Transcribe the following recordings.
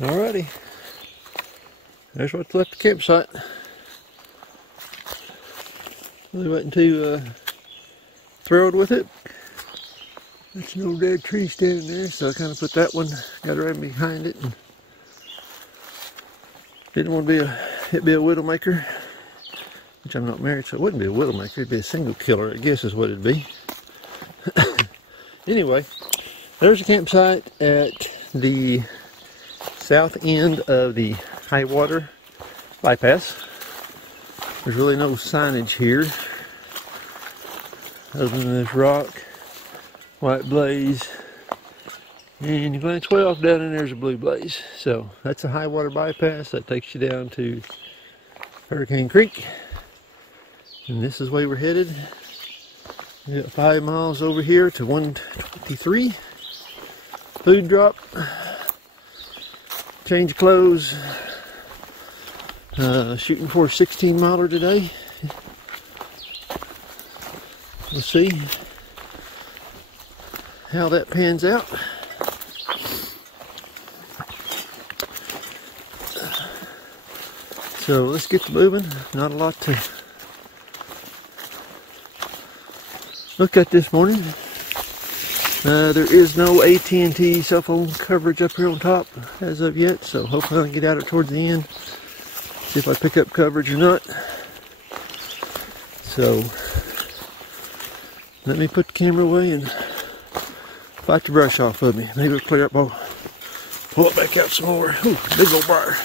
Alrighty, there's what's left the campsite. Really wasn't too thrilled with it. There's no dead tree standing there, so I kind of put that one, got around behind it, and didn't want to be a widowmaker, which I'm not married, so it wouldn't be a widowmaker, it'd be a single killer, I guess is what it'd be. Anyway, there's a campsite at the south end of the Highwater bypass. There's really no signage here other than this rock, white blaze, and you glance way off down and there's a blue blaze. So that's a Highwater bypass that takes you down to Hurricane Creek, and this is where we're headed. We got 5 miles over here to 123. Food drop, change of clothes, shooting for a 16-miler today. We'll see how that pans out. So let's get to moving. Not a lot to look at this morning. There is no AT&T cell phone coverage up here on top as of yet, so hopefully I can get out towards the end, see if I pick up coverage or not. So let me put the camera away and fight the brush off of me. Maybe it'll clear up. I'll pull it back out some more. Ooh, big old briar.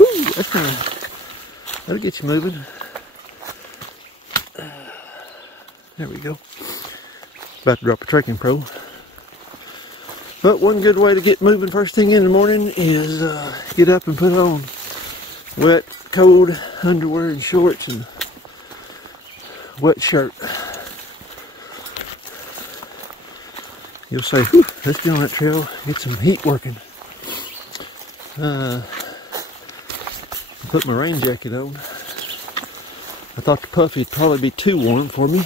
Ooh, that's kind of, that'll get you moving. There we go. About to drop a trekking pro. But one good way to get moving first thing in the morning is get up and put on wet, cold underwear and shorts and wet shirt. You'll say, whew, let's get on that trail, get some heat working. Put my rain jacket on. I thought the puffy would probably be too warm for me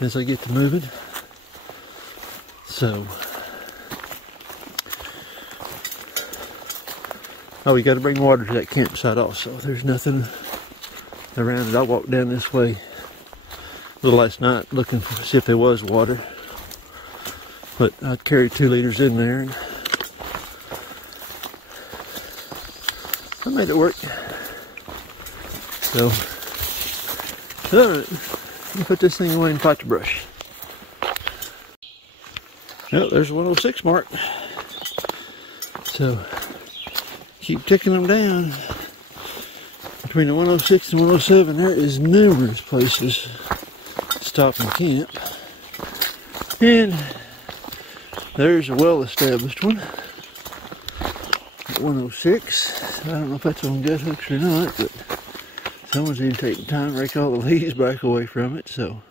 as I get to moving. So, oh, we got to bring water to that campsite also. There's nothing around it. I walked down this way a little last night looking to see if there was water, but I carried 2 liters in there and I made it work. So, alright, let me put this thing away and fight the brush. Oh, there's the 106 mark. So, keep ticking them down. Between the 106 and 107, there is numerous places to stop and camp. And there's a well-established one at 106. I don't know if that's on gut hooks or not, but someone's even taking time to rake all the leaves back away from it, so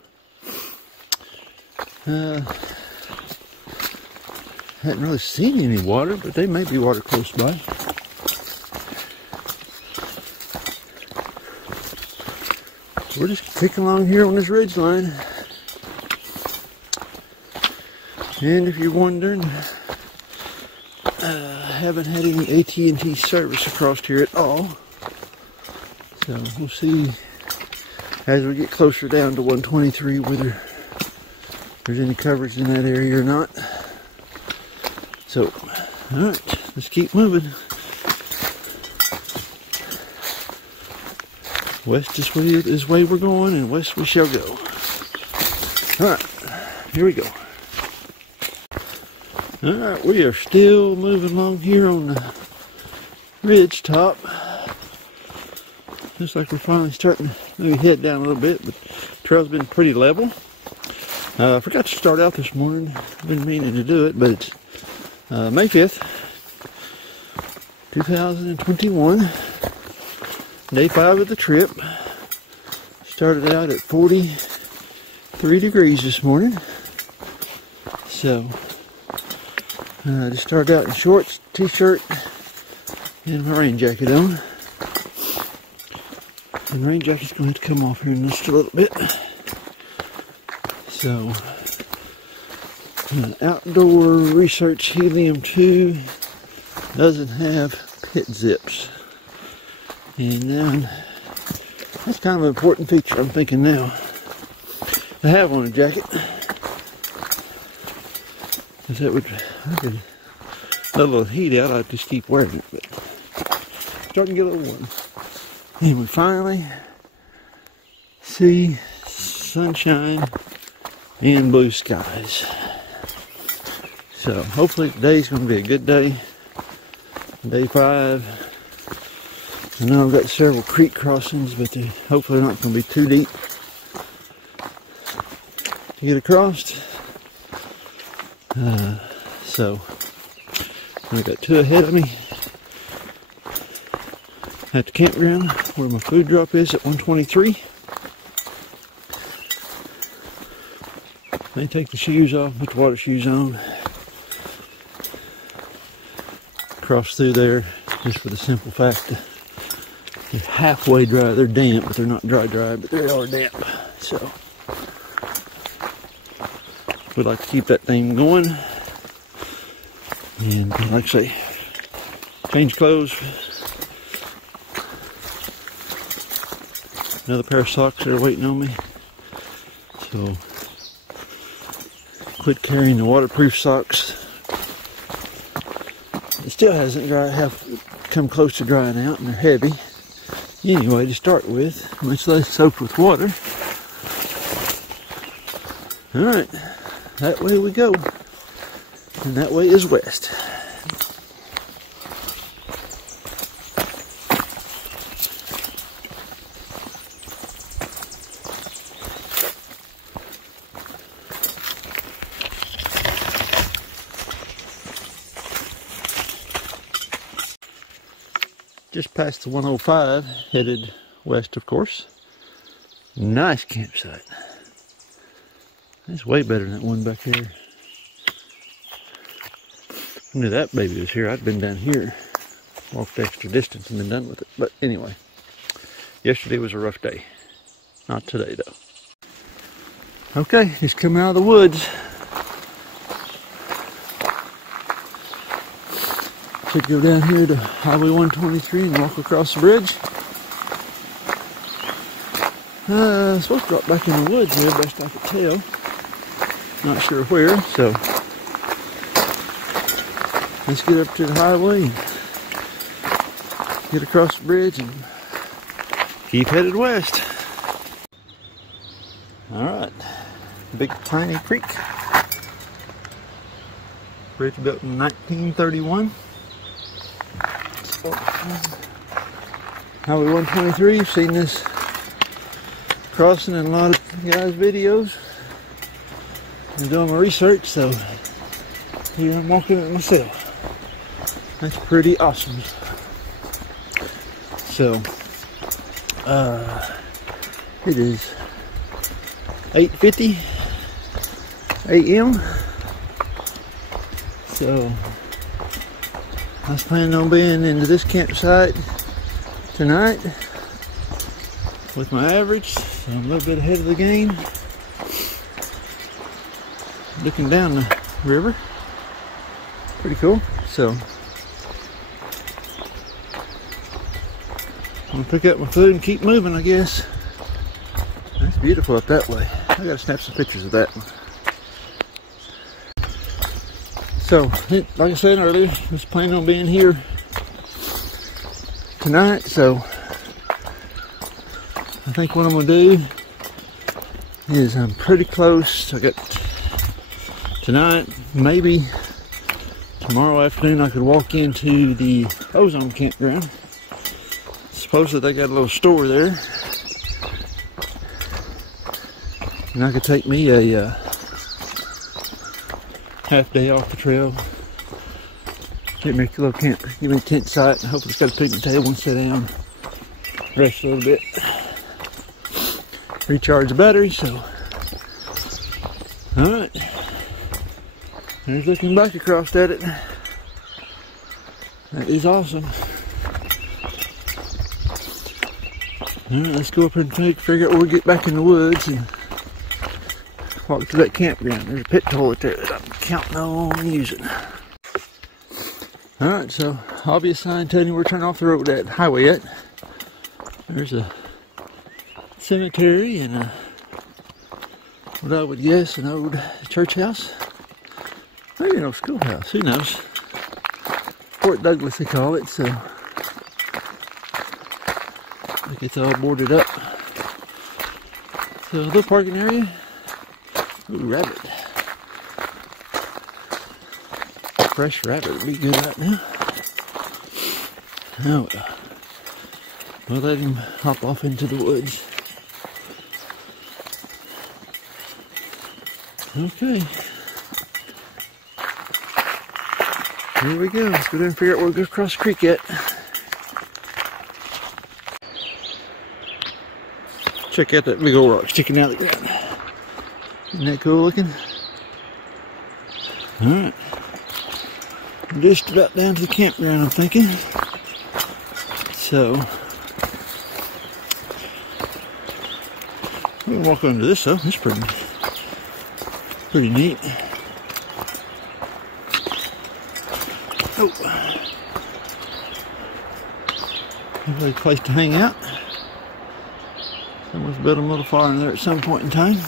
hadn't really seen any water, but there may be water close by. We're just kicking along here on this ridge line. And if you're wondering, haven't had any AT&T service across here at all. So we'll see as we get closer down to 123 whether there's any coverage in that area or not. So, alright, let's keep moving. West is way we're going, and west we shall go. Alright, here we go. Alright, we are still moving along here on the ridge top. Looks like we're finally starting to maybe head down a little bit, but the trail's been pretty level. I forgot to start out this morning. I've been meaning to do it, but it's May 5th, 2021. Day 5 of the trip. Started out at 43 degrees this morning. So, I just started out in shorts, t-shirt, and my rain jacket on. And the rain jacket's going to have to come off here in just a little bit. So, outdoor research helium 2 doesn't have pit zips. And then that's kind of an important feature, I'm thinking now, to have on a jacket. Because that would, I could let a little heat out, I'd just keep wearing it, but starting to get a little warm. And we finally see sunshine and blue skies. So hopefully today's going to be a good day. Day 5. I know I've got several creek crossings, but they hopefully not going to be too deep to get across. So I've got 2 ahead of me at the campground where my food drop is at 123. They take the shoes off, put the water shoes on, cross through there just for the simple fact that they're halfway dry. They're damp, but they're not dry, but they are damp. So we'd like to keep that thing going. And like I say, change clothes. Another pair of socks that are waiting on me. So quit carrying the waterproof socks. It still hasn't come close to drying out, and they're heavy. Anyway, to start with, much less soaked with water. Alright, that way we go. And that way is west. Just past the 105, headed west, of course. Nice campsite. That's way better than that one back there. I knew that baby was here. I'd been down here, walked extra distance and been done with it. But anyway, yesterday was a rough day. Not today, though. Okay, just coming out of the woods. Should go down here to Highway 123 and walk across the bridge. Supposed to drop back in the woods here, best I could tell. Not sure where, so let's get up to the highway and get across the bridge and keep headed west. Alright, Big Piney Creek. Bridge built in 1931. Highway 123, you've seen this crossing in a lot of guys' videos. I'm doing my research, so here I'm walking it myself. That's pretty awesome. So, it is 8:50 a.m. So, I was planning on being into this campsite tonight with my average, so I'm a little bit ahead of the game. Looking down the river, pretty cool. So I'm gonna pick up my food and keep moving, I guess. That's beautiful up that way. I gotta snap some pictures of that one. So, like I said earlier, I was planning on being here tonight, so I think what I'm going to do is I'm pretty close. I got tonight, maybe tomorrow afternoon I could walk into the Ozark Campground. Supposedly they got a little store there. And I could take me a half day off the trail, get me a little camp, give me a tent site, and hopefully it's got a picnic table and sit down, rest a little bit, recharge the battery. So, alright, there's looking back across at it. That is awesome. Alright, let's go up and figure out where we get back in the woods and walk to that campground. There's a pit toilet there that I'm counting on using. Alright, so obvious sign telling you we're turning off the road at Highway at. There's a cemetery and what I would guess an old church house. Maybe an old schoolhouse, who knows. Fort Douglas they call it, so like it's all boarded up. So a little parking area. Ooh, rabbit. Fresh rabbit would be good right now. Oh well. We'll let him hop off into the woods. Okay. Here we go. Let's go down and figure out where we go across the creek at. Check out that big old rock sticking out of the ground. Isn't that cool looking? Alright. Just about down to the campground, I'm thinking. So, we can walk under this though. It's pretty neat. Oh, a place to hang out. Someone's built them a little far in there at some point in time.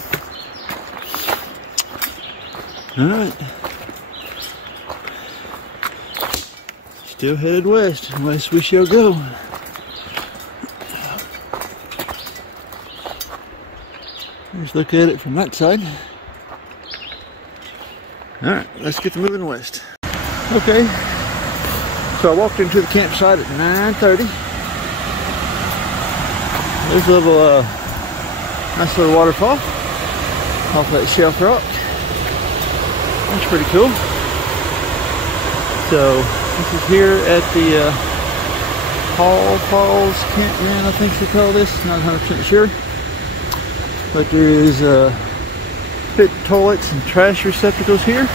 Alright. Still headed west, unless we shall go. Let's look at it from that side. Alright, let's get to moving west. Okay, so I walked into the campsite at 9:30. There's a little, nice little waterfall off that shelf rock. That's pretty cool. So, this is here at the Hall Falls Campground, I think they call this. Not 100% sure. But there is pit toilets and trash receptacles here.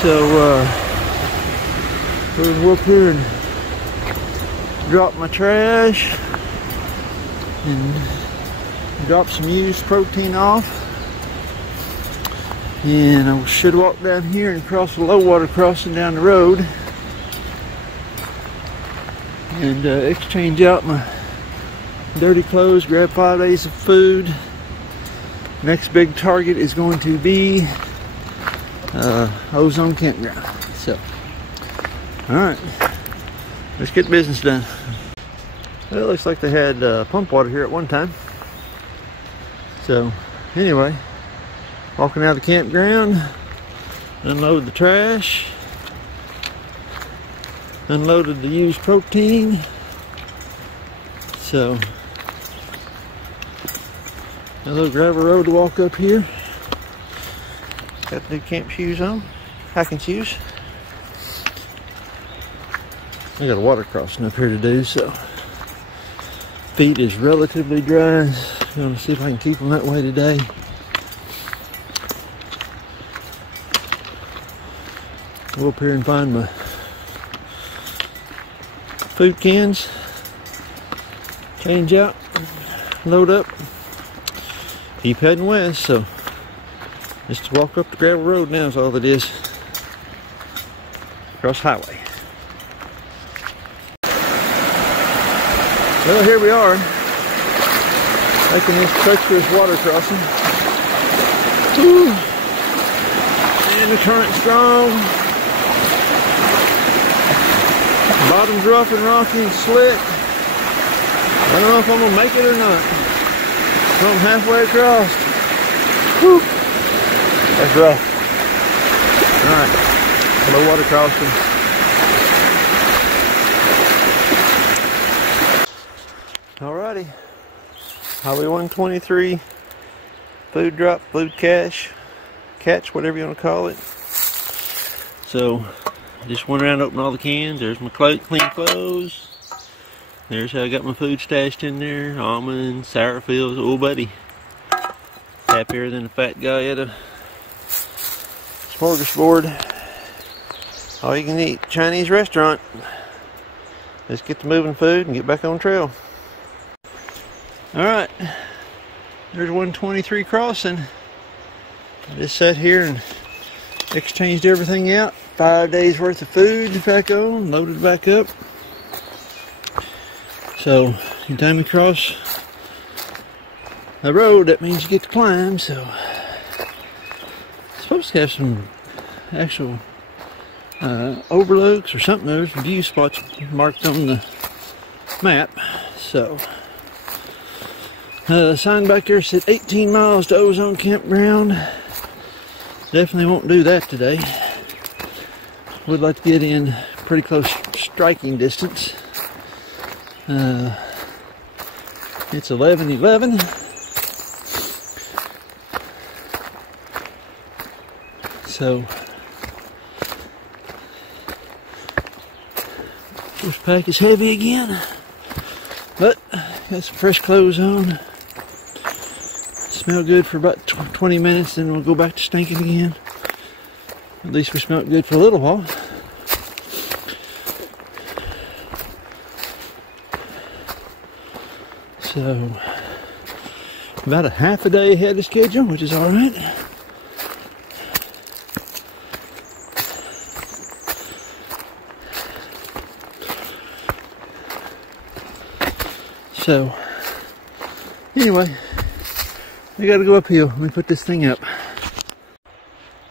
So we're going to go up here and drop my trash and drop some used protein off. And I should walk down here and cross the low water crossing down the road and exchange out my dirty clothes, grab 5 days of food. Next big target is going to be Ozark Campground. So, alright, let's get business done. Well, it looks like they had pump water here at one time. So, anyway, walking out of the campground, unload the trash, unloaded the used protein. So, a little gravel road to walk up here. Got the new camp shoes on, hiking shoes. I got a water crossing up here to do, so feet is relatively dry. I'm gonna see if I can keep them that way today. Go up here and find my food cans, change out, load up, keep heading west. So just to walk up the gravel road now is all it is. Across highway. Well, here we are, making this treacherous water crossing. Woo. And the current's strong. Bottom's rough and rocky and slick. I don't know if I'm gonna make it or not. So I'm halfway across. Whew. That's rough. Alright, low water crossing. Alrighty, Highway 123, food drop, food catch, whatever you want to call it. So, I just went around and opened all the cans. There's my clean clothes. There's how I got my food stashed in there. Almonds, sour fields, oh buddy. Happier than a fat guy at a smorgasbord. All you can eat, Chinese restaurant. Let's get to moving food and get back on trail. Alright, there's 123 crossing. I just sat here and exchanged everything out. 5 days worth of food back on, loaded back up. So anytime you cross the road, that means you get to climb. So it's supposed to have some actual overlooks or something. There's view spots marked on the map. So sign back there said 18 miles to Ozark Campground. Definitely won't do that today. Would like to get in pretty close striking distance. It's 11:11. So this pack is heavy again, but got some fresh clothes on. Smell good for about 20 minutes, then we'll go back to stinking again. At least we smelled good for a little while. So about a half a day ahead of schedule, which is all right. So anyway, we got to go uphill. Let me put this thing up.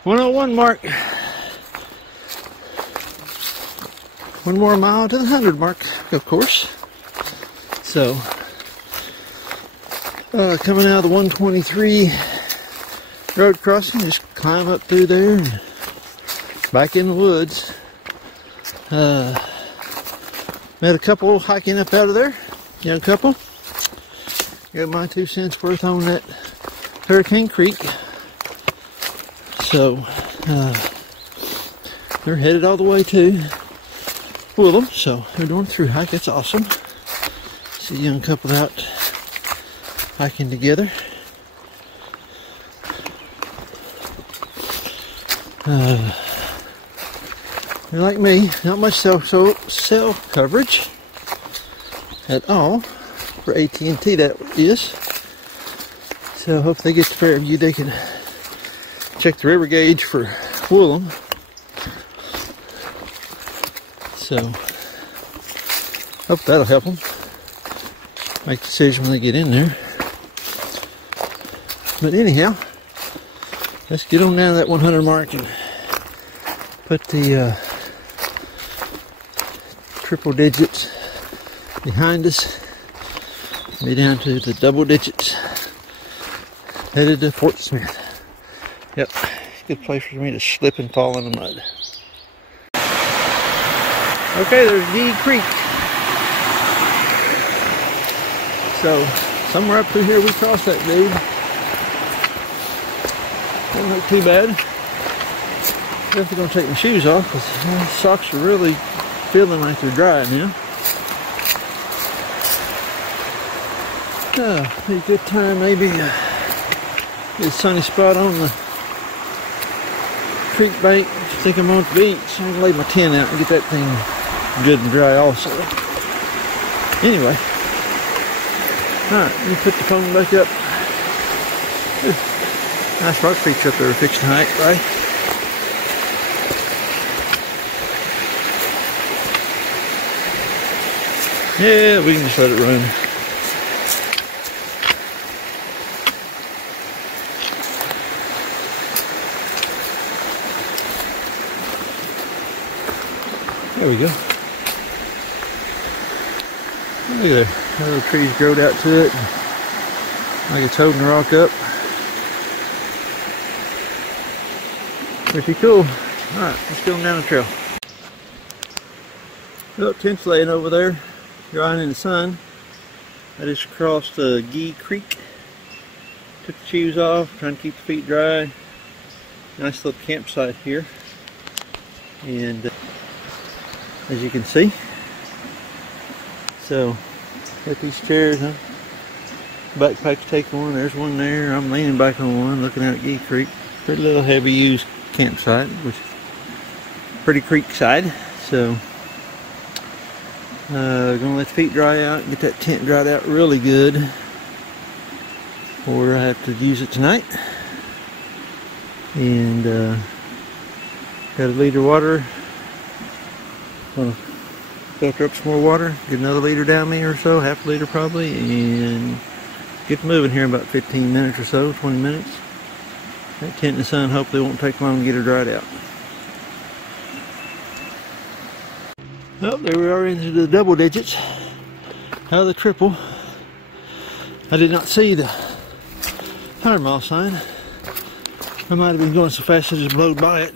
101 mark. One more mile to the 100 mark, of course. So coming out of the 123 road crossing, just climb up through there and back in the woods. Met a couple hiking up out of there, young couple. Got my 2 cents worth on that Hurricane Creek. So they're headed all the way to Willem, so they're doing a through hike. That's awesome. See a young couple out hiking together. They're like me, not much cell coverage at all for AT&T, that is. So I hope they get to Fairview, they can check the river gauge for Willem. So hope that'll help them make a decision when they get in there. But anyhow, let's get on down to that 100 mark and put the triple digits behind us. Be down to the double digits. Headed to Fort Smith. Yep, good place for me to slip and fall in the mud. Okay, there's Gee Creek. So somewhere up through here we crossed that dude. Doesn't look too bad. Definitely gonna take my shoes off because my socks are really feeling like they're dry now. Be a good time maybe get a sunny spot on the creek bank. I think I'm on the beach. I'm gonna lay my tent out and get that thing good and dry also. Anyway, alright, let me put the phone back up. Nice rock feature up there fixing to hike, right? Yeah, we can just let it run. There we go. Look at there. Little trees growed out to it. Like it's holding the rock up. Pretty cool. Alright, let's go down the trail. Well, tent's laying over there, drying in the sun. I just crossed Gee Creek. Took the shoes off, trying to keep the feet dry. Nice little campsite here. And as you can see, so got these chairs, huh? Backpack to take one. There's one there. I'm leaning back on one, looking out at Gee Creek. Pretty little heavy used campsite, which is pretty creek side. So gonna let the feet dry out, get that tent dried out really good, or I have to use it tonight. And Got a liter of water. Gonna filter up some more water, get another liter down me or so, half a liter probably, and get moving here in about 15 minutes or so, 20 minutes. That tent in the sun hopefully won't take long to get her dried out. Oh, there we are into the double digits. Out of the triple. I did not see the 100-mile sign. I might have been going so fast I just blowed by it.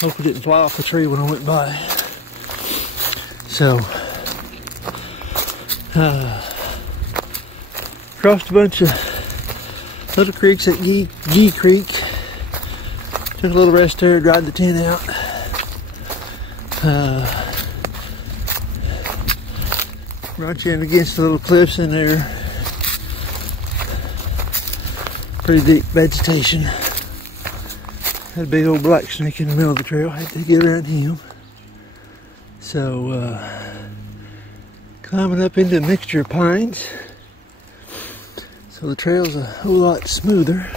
Hope it didn't fly off the tree when I went by. So, crossed a bunch of little creeks at Gee Creek. Took a little rest there, dried the tent out. Right in against the little cliffs in there. Pretty deep vegetation. Had a big old black snake in the middle of the trail. Had to get around him. So, climbing up into a mixture of pines. So the trail's a whole lot smoother.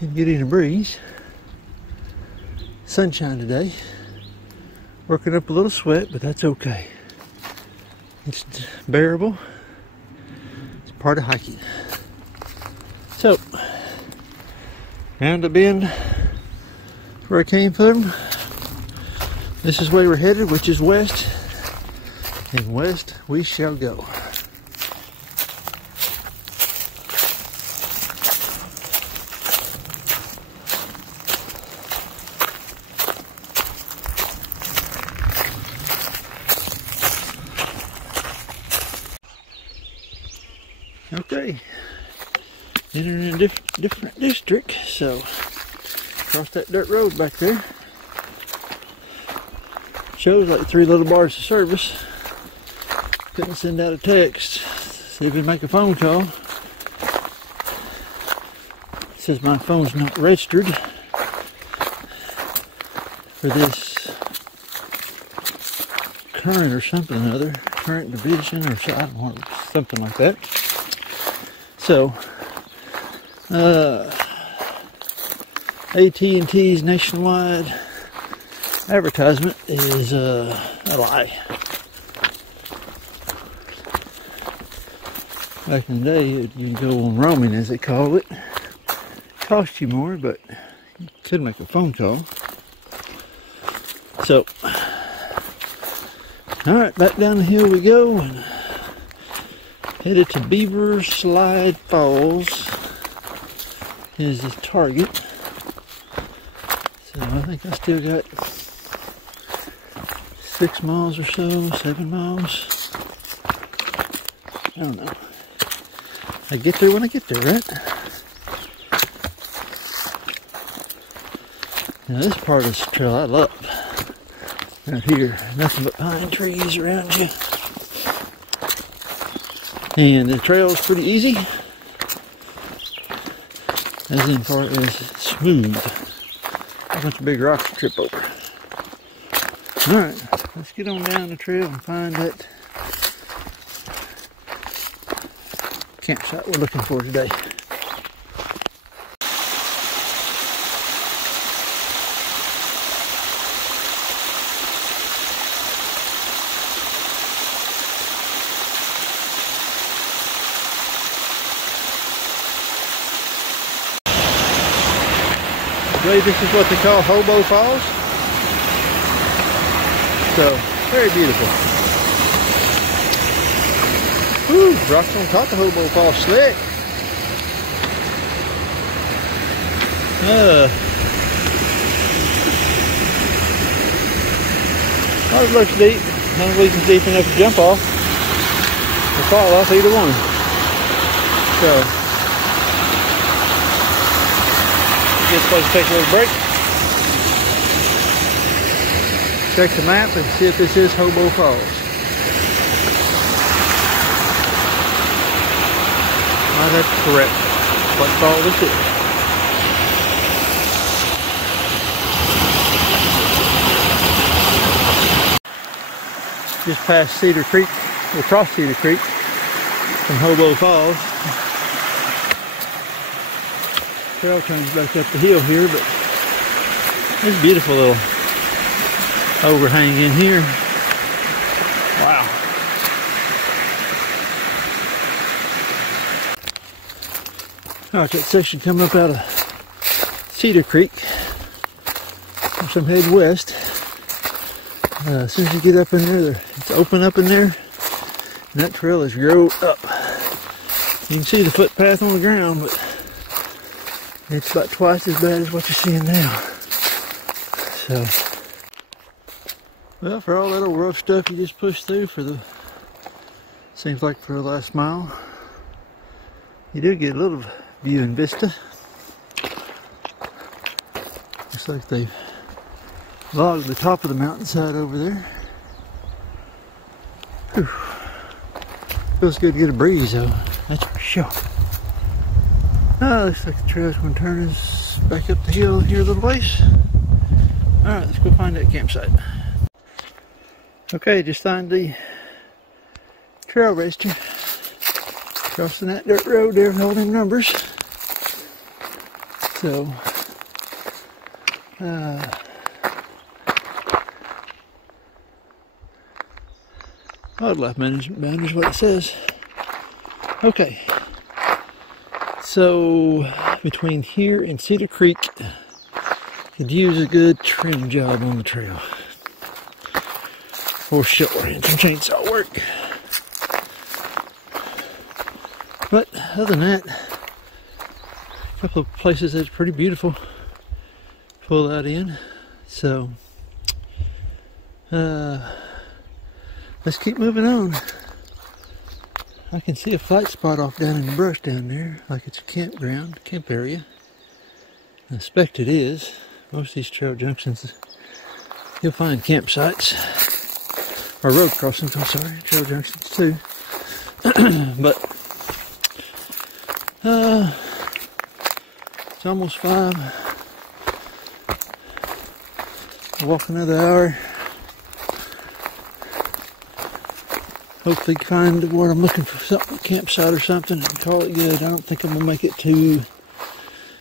And getting a breeze. Sunshine today. Working up a little sweat, but that's okay. It's bearable. It's part of hiking. So, round the bend where I came from. This is where we're headed, which is west. And west we shall go. Okay, entering a different district, so across that dirt road back there. Shows like 3 little bars of service. Couldn't send out a text, see if we make a phone call. It says my phone's not registered for this current or something or other, current division or so, I don't know, something like that. So, AT&T's nationwide advertisement is a lie. Back in the day, you can go on roaming, as they call it. Cost you more, but you could make a phone call. So, alright, back down the hill we go. And headed to Beavers Slide Falls is the target. So I think I still got 6 miles or so, 7 miles. I don't know. I get there when I get there, right? Now this part of this trail I love. Out here, nothing but pine trees around you. And the trail is pretty easy, as in far as smooth. A bunch of big rocks to trip over. Alright, let's get on down the trail and find that campsite we're looking for today. I believe this is what they call Hobo Falls. So, very beautiful. Whew, rocks on top of Hobo Falls, slick. Oh, it looks deep. I don't believe it's deep enough to jump off or fall off, either one. So, just supposed to take a little break. Check the map and see if this is Hobo Falls. Oh, that's correct. What fall this is. Just past Cedar Creek, or across Cedar Creek from Hobo Falls. trail turns back up the hill here, but there's a beautiful little overhang in here. Wow. Alright, that section coming up out of Cedar Creek. So I'm heading west. As soon as you get up in there, it's open up in there, and that trail is grown up. You can see the footpath on the ground, but it's about twice as bad as what you're seeing now. So, well, for all that old rough stuff you just pushed through for the, seems like for the last mile, you do get a little view and vista. Looks like they've logged the top of the mountainside over there. Whew. Feels good to get a breeze though, that's for sure. Looks like the trail's going to turn us back up the hill here a little ways. Alright, let's go find that campsite. Okay, just found the trail register. Crossing that dirt road there with all them numbers. So, wildlife management boundary is what it says. Okay. So, between here and Cedar Creek, could use a good trim job on the trail. For sure, and some chainsaw work. But other than that, a couple of places that's pretty beautiful. Pull that in. So, let's keep moving on. I can see a flight spot off down in the brush down there, like it's a campground, camp area. I suspect it is. Most of these trail junctions, you'll find campsites, or road crossings, I'm sorry, trail junctions too. But, it's almost 5. I'll walk another hour. Hopefully find where I'm looking for something, a campsite or something, and call it good. I don't think I'm going to make it to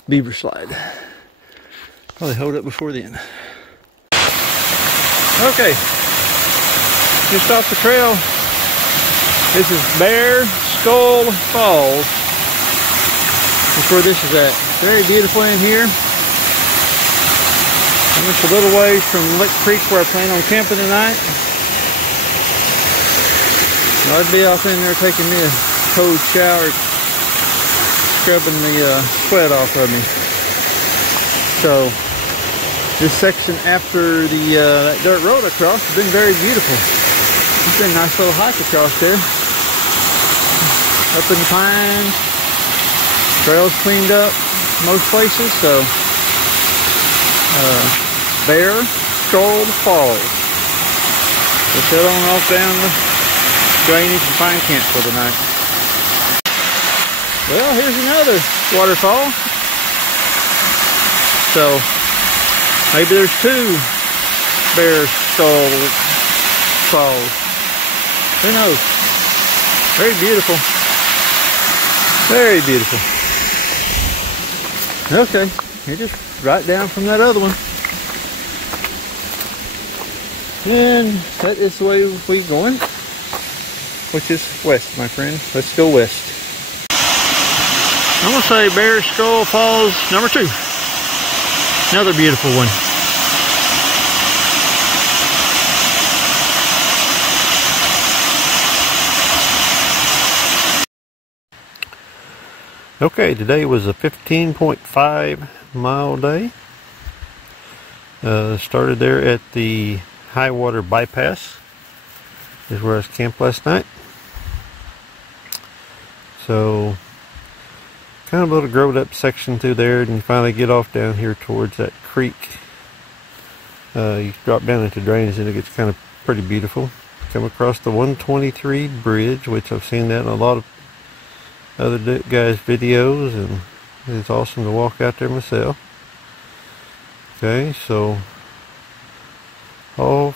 Beaver Slide. Probably hold up before then. Okay. Just off the trail. This is Bear Skull Falls. That's where this is at. Very beautiful in here. I'm just a little ways from Lick Creek where I plan on camping tonight. I'd be off in there taking me a cold shower, scrubbing the sweat off of me. So, this section after the that dirt road across has been very beautiful. It's been a nice little hike across there. Up in the pines, trails cleaned up most places. So, Bear Skull Falls. Let's head on off down the drainage and find camp for the night. Well, here's another waterfall. So maybe there's 2 Bear Skull Falls. Who knows? Very beautiful. Very beautiful. Okay, you're just right down from that other one. And that is the way we're going, which is west, my friend. Let's go west. I'm going to say Bear Skull Falls number 2. Another beautiful one. Okay, today was a 15.5 mile day. Started there at the Highwater bypass. Is where I was camped last night. So, kind of a little growed up section through there, and you finally get off down here towards that creek. You drop down into drainage and it gets kind of pretty beautiful. Come across the 123 bridge, which I've seen that in a lot of other guys' videos, and it's awesome to walk out there myself. Okay, so off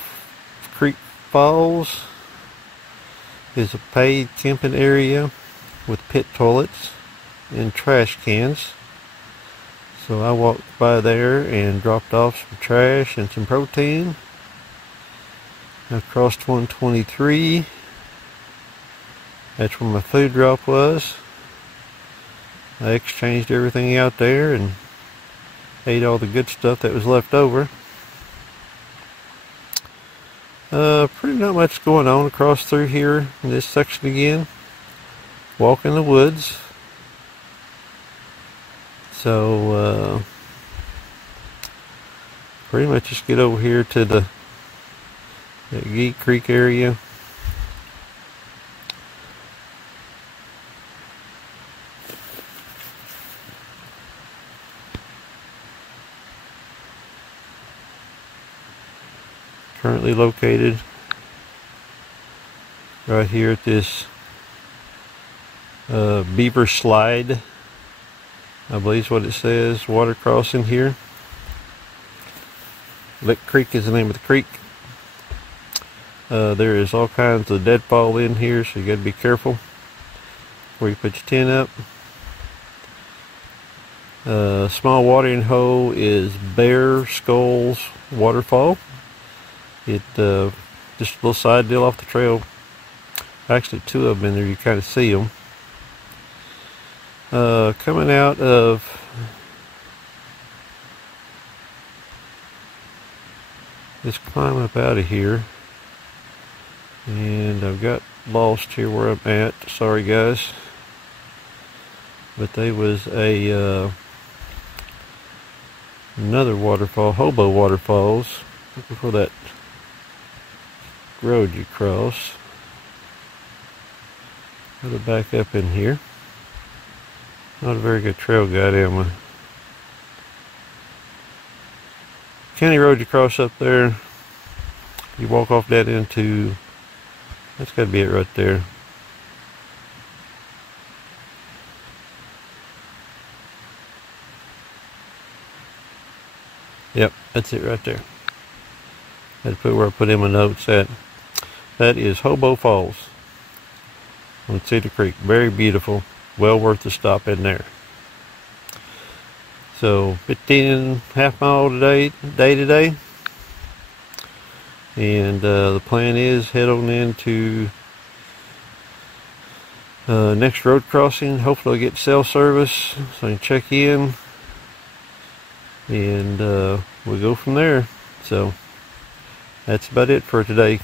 Creek Falls is a paid camping area with pit toilets and trash cans. So I walked by there and dropped off some trash and some protein. I crossed 123. That's where my food drop was. I exchanged everything out there and ate all the good stuff that was left over. Pretty not much going on across through here in this section again. Walk in the woods. So pretty much just get over here to the Geek Creek area. Currently located right here at this Beaver slide, I believe is what it says, water crossing here. Lick Creek is the name of the creek. There is all kinds of deadfall in here, so you got to be careful before you put your tent up. Small watering hole is Bear Skulls Waterfall. It just a little side deal off the trail. Actually, two of them in there, you kind of see them. Coming out of this climb up out of here, and I've got lost here where I'm at. Sorry guys, but there was a another waterfall, Hobo Waterfalls. Looking for that road you cross. Gotta back up in here. Not a very good trail guide, am I? County road you cross up there. You walk off that into, that's gotta be it right there. Yep, that's it right there. Had to put where I put in my notes at. That is Hobo Falls on Cedar Creek. Very beautiful. Well worth the stop in there. So 15.5 mile today. And the plan is head on into next road crossing. Hopefully I'll get cell service so I can check in. And we'll go from there. So that's about it for today.